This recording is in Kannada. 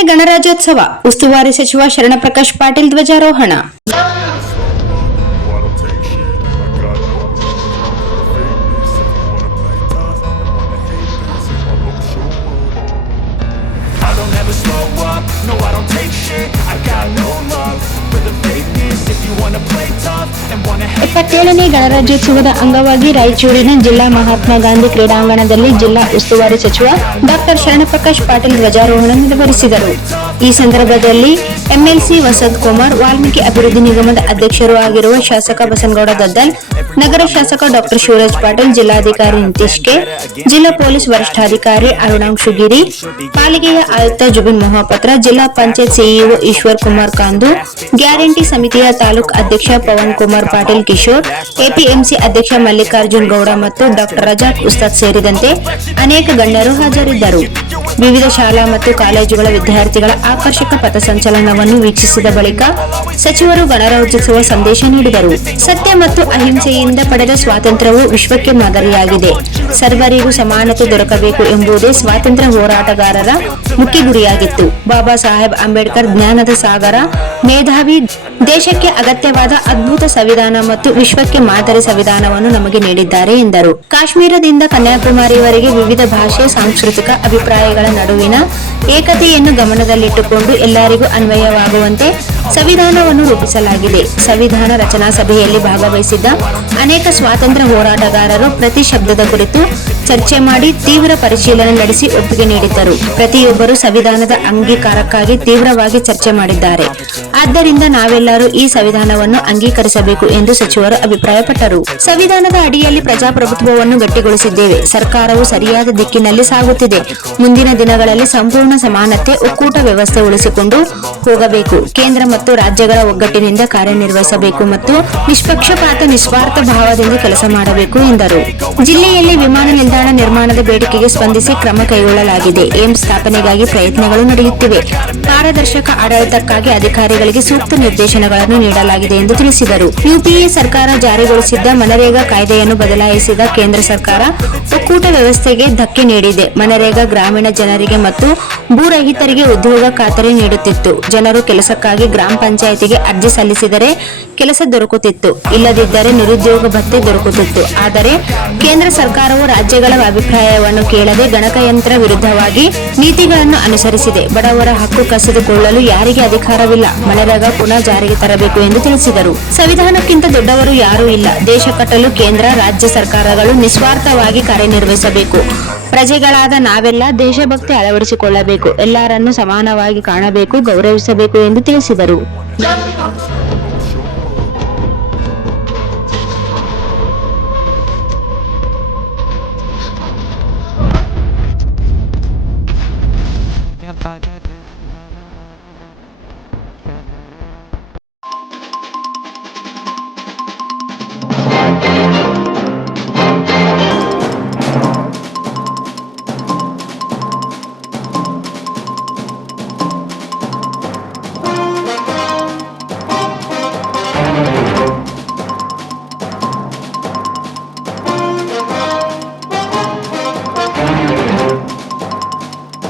ಕೆಳನೆ ಗಣರಾಜ್ಯೋತ್ಸವ ಉಸ್ತುವಾರಿ ಸಚಿವ ಶರಣಪ್ರಕಾಶ್ ಪಾಟೀಲ್ ಧ್ವಜಾರೋಹಣ. ಇಪ್ಪತ್ತೇಳನೇ ಗಣರಾಜ್ಯೋತ್ಸವದ ಅಂಗವಾಗಿ ರಾಯಚೂರಿನ ಜಿಲ್ಲಾ ಮಹಾತ್ಮ ಗಾಂಧಿ ಕ್ರೀಡಾಂಗಣದಲ್ಲಿ ಜಿಲ್ಲಾ ಉಸ್ತುವಾರಿ ಸಚಿವ ಡಾಕ್ಟರ್ ಶರಣಪ್ರಕಾಶ್ ಪಾಟೀಲ್ ಧ್ವಜಾರೋಹಣ ನೆರವೇರಿಸಿದರು. ಈ ಸಂದರ್ಭದಲ್ಲಿ ಎಂಎಲ್ಸಿ ವಸಂತ್ ಕುಮಾರ್, ವಾಲ್ಮೀಕಿ ಅಭಿವೃದ್ಧಿ ನಿಗಮದ ಅಧ್ಯಕ್ಷರೂ ಆಗಿರುವ ಶಾಸಕ ಬಸನಗೌಡ ದದ್ದಲ್, ನಗರ ಶಾಸಕ ಡಾಕ್ಟರ್ ಶಿವರಾಜ್ ಪಾಟೀಲ್, ಜಿಲ್ಲಾಧಿಕಾರಿ ನಿತೀಶ್ ಕೆ, ಜಿಲ್ಲಾ ಪೊಲೀಸ್ ವರಿಷ್ಠಾಧಿಕಾರಿ ಅರುಣಾಂಶು ಗಿರಿ, ಪಾಲಿಕೆಯ ಆಯುಕ್ತ ಜುಬಿನ್ ಮೊಹಾಪತ್ರ, ಜಿಲ್ಲಾ ಪಂಚಾಯತ್ ಸಿಇಒ ಈಶ್ವರ್ ಕುಮಾರ್ ಕಾಂದು, ಗ್ಯಾರಂಟಿ ಸಮಿತಿಯ ತಾಲೂಕು ಅಧ್ಯಕ್ಷ ಪವನ್ ಕುಮಾರ್ ಪಾಟೀಲ್ ಕಿಶೋರ್, ಎಪಿಎಂಸಿ ಅಧ್ಯಕ್ಷ ಮಲ್ಲಿಕಾರ್ಜುನ್ ಗೌಡ ಮತ್ತು ಡಾಕ್ಟರ್ ರಜಾಕ್ ಉಸ್ತಾದ್ ಸೇರಿದಂತೆ ಅನೇಕ ಗಣ್ಯರು ಹಾಜರಿದ್ದರು. ವಿವಿಧ ಶಾಲಾ ಮತ್ತು ಕಾಲೇಜುಗಳ ವಿದ್ಯಾರ್ಥಿಗಳ ಆಕರ್ಷಕ ಪಥಸಂಚಲನವನ್ನು ವೀಕ್ಷಿಸಿದ ಬಳಿಕ ಸಚಿವರು ಗಣರಾಜ್ಯೋತ್ಸವ ಸಂದೇಶ ನೀಡಿದರು. ಸತ್ಯ ಮತ್ತು ಅಹಿಂಸೆಯಿಂದ ಪಡೆದ ಸ್ವಾತಂತ್ರ್ಯವು ವಿಶ್ವಕ್ಕೆ ಮಾದರಿಯಾಗಿದೆ. ಸರ್ವರಿಗೂ ಸಮಾನತೆ ದೊರಕಬೇಕು ಎಂಬುದೇ ಸ್ವಾತಂತ್ರ್ಯ ಹೋರಾಟಗಾರರ ಮುಖ್ಯ ಗುರಿಯಾಗಿತ್ತು. ಬಾಬಾ ಸಾಹೇಬ್ ಅಂಬೇಡ್ಕರ್ ಜ್ಞಾನದ ಸಾಗರ, ಮೇಧಾವಿ, ದೇಶಕ್ಕೆ ಅಗತ್ಯವಾದ ಅದ್ಭುತ ಸಂವಿಧಾನ ಮತ್ತು ವಿಶ್ವಕ್ಕೆ ಮಾದರಿ ಸಂವಿಧಾನವನ್ನು ನಮಗೆ ನೀಡಿದ್ದಾರೆ ಎಂದರು. ಕಾಶ್ಮೀರದಿಂದ ಕನ್ಯಾಕುಮಾರಿವರೆಗೆ ವಿವಿಧ ಭಾಷೆ, ಸಾಂಸ್ಕೃತಿಕ ಅಭಿಪ್ರಾಯಗಳ ನಡುವಿನ ಏಕತೆಯನ್ನು ಗಮನದಲ್ಲಿಟ್ಟುಕೊಂಡು ಎಲ್ಲರಿಗೂ ಅನ್ವಯವಾಗುವಂತೆ ಸಂವಿಧಾನವನ್ನು ರೂಪಿಸಲಾಗಿದೆ. ಸಂವಿಧಾನ ರಚನಾ ಸಭೆಯಲ್ಲಿ ಭಾಗವಹಿಸಿದ್ದ ಅನೇಕ ಸ್ವಾತಂತ್ರ್ಯ ಹೋರಾಟಗಾರರು ಪ್ರತಿ ಶಬ್ದದ ಕುರಿತು ಚರ್ಚೆ ಮಾಡಿ ತೀವ್ರ ಪರಿಶೀಲನೆ ನಡೆಸಿ ಒಪ್ಪಿಗೆ ನೀಡಿದ್ದರು. ಪ್ರತಿಯೊಬ್ಬರು ಸಂವಿಧಾನದ ಅಂಗೀಕಾರಕ್ಕಾಗಿ ತೀವ್ರವಾಗಿ ಚರ್ಚೆ ಮಾಡಿದ್ದಾರೆ. ಆದ್ದರಿಂದ ನಾವೆಲ್ಲರೂ ಈ ಸಂವಿಧಾನವನ್ನು ಅಂಗೀಕರಿಸಬೇಕು ಎಂದು ಸಚಿವರು ಅಭಿಪ್ರಾಯಪಟ್ಟರು. ಸಂವಿಧಾನದ ಅಡಿಯಲ್ಲಿ ಪ್ರಜಾಪ್ರಭುತ್ವವನ್ನು ಗಟ್ಟಿಗೊಳಿಸಿದ್ದೇವೆ. ಸರ್ಕಾರವು ಸರಿಯಾದ ದಿಕ್ಕಿನಲ್ಲಿ ಸಾಗುತ್ತಿದೆ. ಮುಂದಿನ ದಿನಗಳಲ್ಲಿ ಸಂಪೂರ್ಣ ಸಮಾನತೆ, ಒಕ್ಕೂಟ ವ್ಯವಸ್ಥೆ ಉಳಿಸಿಕೊಂಡು ಹೋಗಬೇಕು. ಕೇಂದ್ರ ಮತ್ತು ರಾಜ್ಯಗಳ ಒಗ್ಗಟ್ಟಿನಿಂದ ಕಾರ್ಯನಿರ್ವಹಿಸಬೇಕು ಮತ್ತು ನಿಷ್ಪಕ್ಷಪಾತ, ನಿಸ್ವಾರ್ಥ ಭಾವದಿಂದ ಕೆಲಸ ಮಾಡಬೇಕು ಎಂದರು. ಜಿಲ್ಲೆಯಲ್ಲಿ ವಿಮಾನ ನಿಲ್ದಾಣ ನಿರ್ಮಾಣದ ಬೇಡಿಕೆಗೆ ಸ್ಪಂದಿಸಿ ಕ್ರಮ ಕೈಗೊಳ್ಳಲಾಗಿದೆ. ಏಮ್ಸ್ ಸ್ಥಾಪನೆಗಾಗಿ ಪ್ರಯತ್ನಗಳು ನಡೆಯುತ್ತಿವೆ. ಪಾರದರ್ಶಕ ಆಡಳಿತಕ್ಕಾಗಿ ಅಧಿಕಾರಿಗಳಿಗೆ ಸೂಕ್ತ ನಿರ್ದೇಶನಗಳನ್ನು ನೀಡಲಾಗಿದೆ ಎಂದು ತಿಳಿಸಿದರು. ಯುಪಿಎ ಸರ್ಕಾರ ಜಾರಿಗೊಳಿಸಿದ್ದ ಮನರೇಗಾ ಕಾಯ್ದೆಯನ್ನು ಬದಲಾಯಿಸಿದ ಕೇಂದ್ರ ಸರ್ಕಾರ ಒಕ್ಕೂಟ ವ್ಯವಸ್ಥೆಗೆ ಧಕ್ಕೆ ನೀಡಿದೆ. ಮನರೇಗಾ ಗ್ರಾಮೀಣ ಜನರಿಗೆ ಮತ್ತು ಭೂರಹಿತರಿಗೆ ಉದ್ಯೋಗ ಖಾತರಿ ನೀಡುತ್ತಿತ್ತು. ಜನರು ಕೆಲಸಕ್ಕಾಗಿ ಗ್ರಾಮ ಪಂಚಾಯಿತಿಗೆ ಅರ್ಜಿ ಸಲ್ಲಿಸಿದರೆ ಕೆಲಸ ದೊರಕುತ್ತಿತ್ತು, ಇಲ್ಲದಿದ್ದರೆ ನಿರುದ್ಯೋಗ ಭತ್ಯೆ ದೊರಕುತ್ತಿತ್ತು. ಆದರೆ ಕೇಂದ್ರ ಸರ್ಕಾರವು ರಾಜ್ಯಗಳ ಅಭಿಪ್ರಾಯವನ್ನು ಕೇಳದೆ ಗಣಕಯಂತ್ರ ವಿರುದ್ಧವಾಗಿ ನೀತಿಗಳನ್ನು ಅನುಸರಿಸಿದೆ. ಬಡವರ ಹಕ್ಕು ಕಸಿದುಕೊಳ್ಳಲು ಯಾರಿಗೆ ಅಧಿಕಾರವಿಲ್ಲ. ಮನರೇಗಾ ಪುನಃ ಜಾರಿಗೆ ತರಬೇಕು ಎಂದು ತಿಳಿಸಿದರು. ಸಂವಿಧಾನಕ್ಕಿಂತ ದೊಡ್ಡವರು ಯಾರೂ ಇಲ್ಲ. ದೇಶ ಕಟ್ಟಲು ಕೇಂದ್ರ, ರಾಜ್ಯ ಸರ್ಕಾರಗಳು ನಿಸ್ವಾರ್ಥವಾಗಿ ಕಾರ್ಯನಿರ್ವಹಿಸಬೇಕು. ಪ್ರಜೆಗಳಾದ ನಾವೆಲ್ಲ ದೇಶಭಕ್ತಿ ಅಳವಡಿಸಿಕೊಳ್ಳಬೇಕು. ಎಲ್ಲರನ್ನೂ ಸಮಾನವಾಗಿ ಕಾಣಬೇಕು, ಗೌರವಿಸಬೇಕು ಎಂದು ತಿಳಿಸಿದರು.